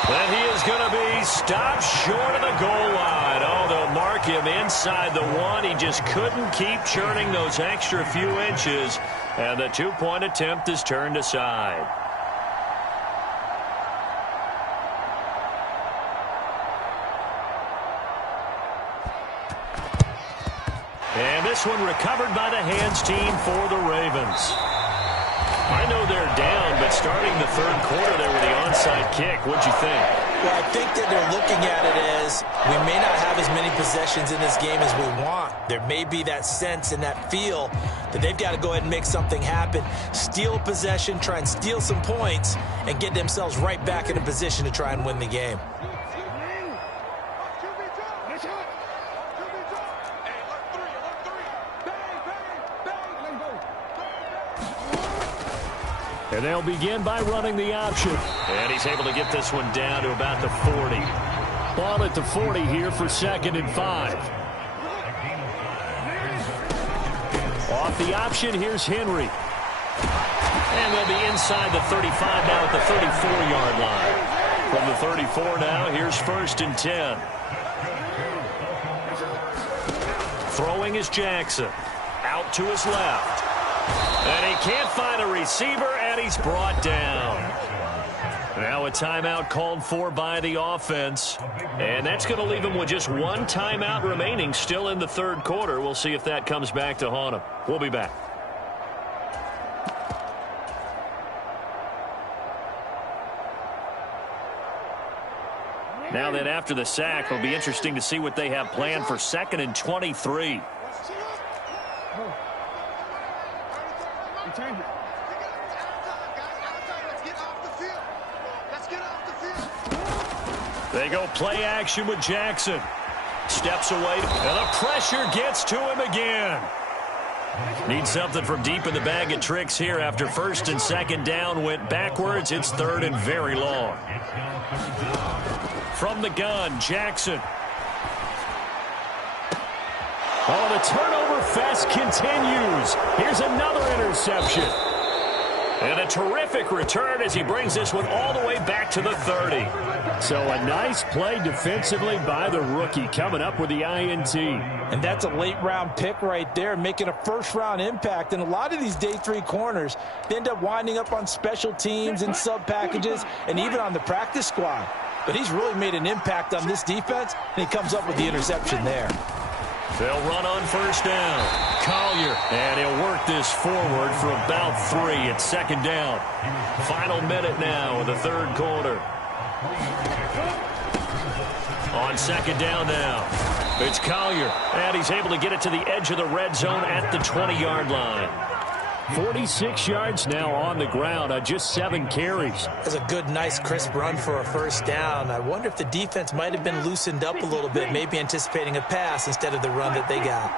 And he is going to be stopped short of the goal line. Oh, they'll mark him inside the 1. He just couldn't keep churning those extra few inches. And the 2-point attempt is turned aside. And this one recovered by the hands team for the Ravens. I know they're down, but starting the 3rd quarter there with the onside kick, what'd you think? Well, I think that they're looking at it as we may not have as many possessions in this game as we want. There may be that sense and that feel that they've got to go ahead and make something happen, steal a possession, try and steal some points, and get themselves right back in a position to try and win the game. And they'll begin by running the option. And he's able to get this one down to about the 40. Ball at the 40 here for 2nd and 5. Off the option, here's Henry. And they'll be inside the 35 now at the 34-yard line. From the 34 now, here's 1st and 10. Throwing is Jackson. Out to his left. And he can't find a receiver, and he's brought down. Now a timeout called for by the offense. And that's going to leave him with just 1 timeout remaining still in the 3rd quarter. We'll see if that comes back to haunt him. We'll be back. Now then, after the sack, it'll be interesting to see what they have planned for 2nd and 23. They go play action with Jackson. Steps away, and the pressure gets to him again. Need something from deep in the bag of tricks here after 1st and 2nd down went backwards. It's 3rd and very long. From the gun, Jackson. Oh, the turnover fest continues. Here's another interception. And a terrific return as he brings this one all the way back to the 30. So a nice play defensively by the rookie, coming up with the INT. And that's a late-round pick right there, making a first-round impact. And a lot of these day 3 corners, they end up winding up on special teams and sub-packages and even on the practice squad. But he's really made an impact on this defense, and he comes up with the interception there. They'll run on first down. Collier, and he'll work this forward for about 3 at second down. Final minute now of the third quarter. On second down now, it's Collier, and he's able to get it to the edge of the red zone at the 20-yard line. 46 yards now on the ground on just 7 carries. That's a good, nice, crisp run for a first down. I wonder if the defense might have been loosened up a little bit, maybe anticipating a pass instead of the run that they got.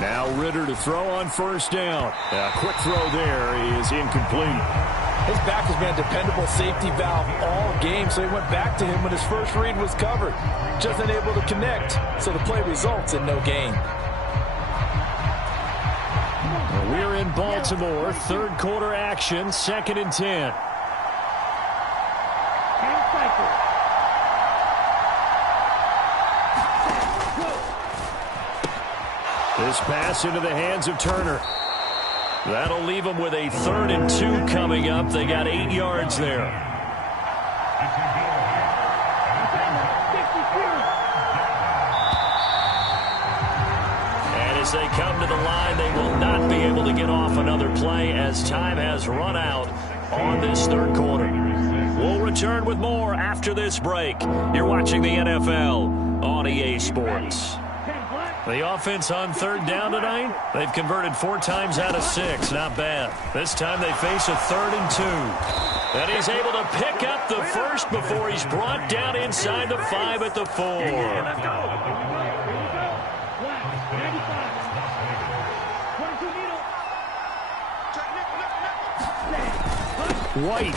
Now Ridder to throw on first down. A quick throw there is incomplete. His back has been a dependable safety valve all game, so he went back to him when his first read was covered. Just unable to connect, so the play results in no gain. We're in Baltimore, third quarter action, 2nd and 10. This pass into the hands of Turner. That'll leave them with a 3rd and 2 coming up. They got 8 yards there. And as they come to the line, they will not be able to get off another play as time has run out on this third quarter. We'll return with more after this break. You're watching the NFL on EA Sports. The offense on third down tonight, they've converted 4 times out of 6. Not bad. This time they face a 3rd and 2. And he's able to pick up the first before he's brought down inside the 5 at the 4. White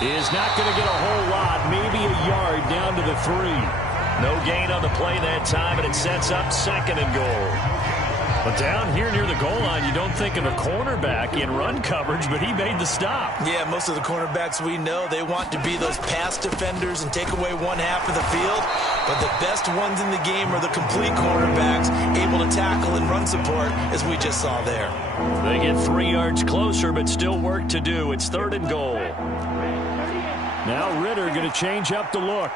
is not going to get a whole lot, maybe a yard down to the 3. No gain on the play that time, and it sets up 2nd and goal. But down here near the goal line, you don't think of a cornerback in run coverage, but he made the stop. Yeah, most of the cornerbacks we know, they want to be those pass defenders and take away one half of the field. But the best ones in the game are the complete cornerbacks, able to tackle and run support, as we just saw there. They get 3 yards closer, but still work to do. It's 3rd and goal. Now Ridder going to change up the look.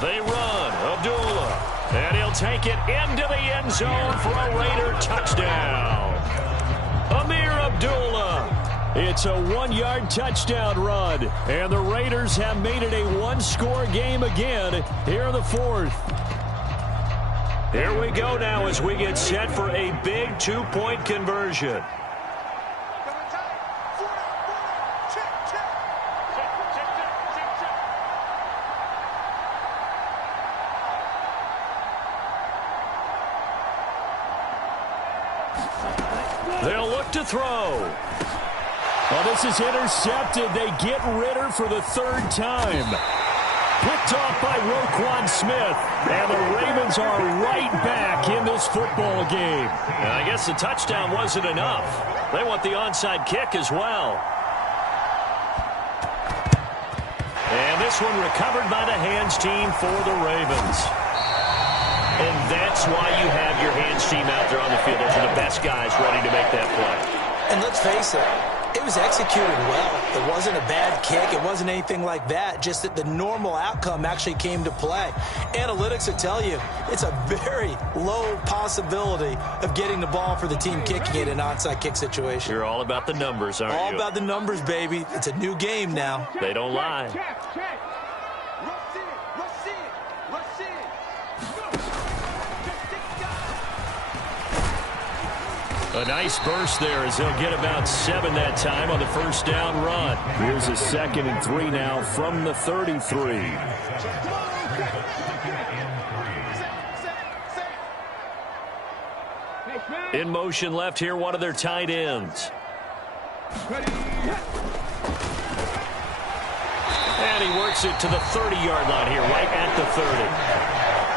They run. Abdullah. And he'll take it into the end zone for a Raider touchdown. Amir Abdullah. It's a 1-yard touchdown run. And the Raiders have made it a 1-score game again here in the 4th. Here we go now as we get set for a big 2-point conversion. They'll look to throw. Well, this is intercepted. They get Ridder for the 3rd time. Picked off by Roquan Smith. And the Ravens are right back in this football game. And I guess the touchdown wasn't enough. They want the onside kick as well. And this one recovered by the hands team for the Ravens. And that's why you have your hands team out there on the field. Those are the best guys ready to make that play. And let's face it, it was executed well. It wasn't a bad kick. It wasn't anything like that. Just that the normal outcome actually came to play. Analytics will tell you it's a very low possibility of getting the ball for the team kicking it in an onside kick situation. You're all about the numbers, aren't you? All about the numbers, baby. It's a new game now. They don't lie. A nice burst there as they'll get about 7 that time on the first down run. Here's a 2nd and 3 now from the 33. In motion left here, one of their tight ends. And he works it to the 30-yard line here, right at the 30.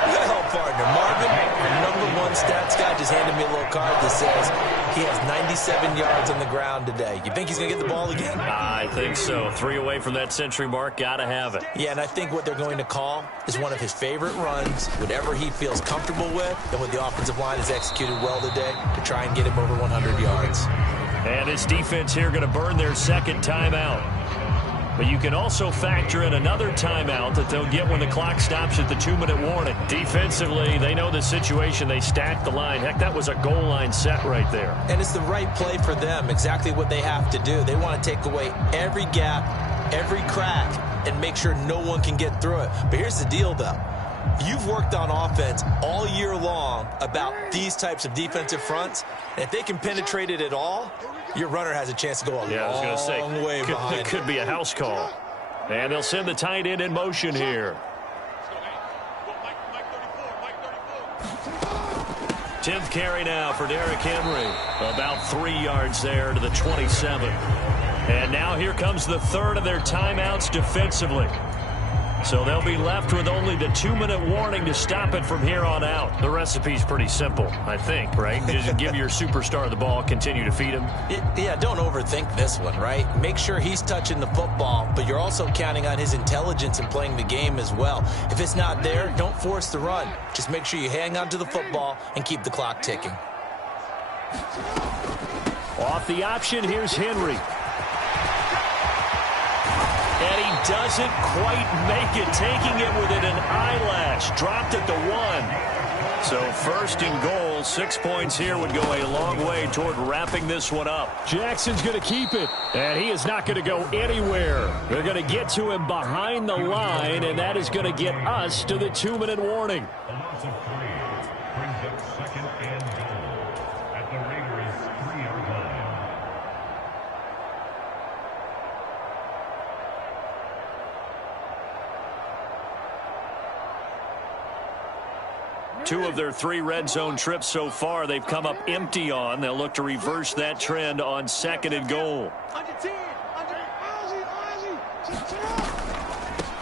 Well, partner, Marvin, the #1 one stats guy just handed me a little card that says he has 97 yards on the ground today. You think he's going to get the ball again? I think so. 3 away from that century mark. Got to have it. Yeah, and I think what they're going to call is one of his favorite runs, whatever he feels comfortable with, and what the offensive line has executed well today to try and get him over 100 yards. And this defense here going to burn their second timeout. But you can also factor in another timeout that they'll get when the clock stops at the 2-minute warning. Defensively, they know the situation. They stack the line. Heck, that was a goal line set right there. And it's the right play for them, exactly what they have to do. They want to take away every gap, every crack, and make sure no one can get through it. But here's the deal, though. You've worked on offense all year long about these types of defensive fronts. And if they can penetrate it at all, your runner has a chance to go a long way behind. It could be a house call. And they'll send the tight end in motion here. 10th carry now for Derrick Henry. About 3 yards there to the 27. And now here comes the third of their timeouts defensively. So they'll be left with only the 2-minute warning to stop it from here on out. The recipe's pretty simple, I think, right? Just give your superstar the ball, continue to feed him. Yeah, don't overthink this one, right? Make sure he's touching the football, but you're also counting on his intelligence in playing the game as well. If it's not there, don't force the run. Just make sure you hang on to the football and keep the clock ticking. Off the option, here's Henry. And he doesn't quite make it, taking it within an eyelash. Dropped at the 1. So first and goal, 6 points here would go a long way toward wrapping this one up. Jackson's going to keep it, and he is not going to go anywhere. They're going to get to him behind the line, and that is going to get us to the 2-minute warning. A loss of 3 brings up second and goal at the Raiders' 3-yard line. Two of their 3 red zone trips so far, they've come up empty on. They'll look to reverse that trend on second and goal.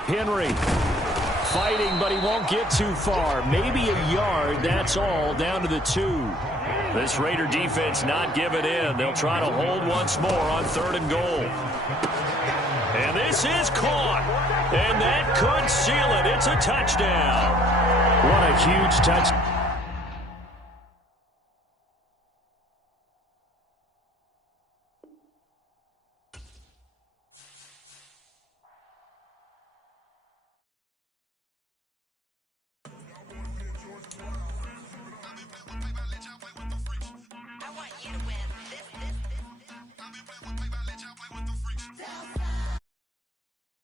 Henry fighting, but he won't get too far. Maybe a yard, that's all, down to the 2. This Raider defense not giving in. They'll try to hold once more on third and goal. And this is caught. And that could seal it. It's a touchdown. What a huge touch.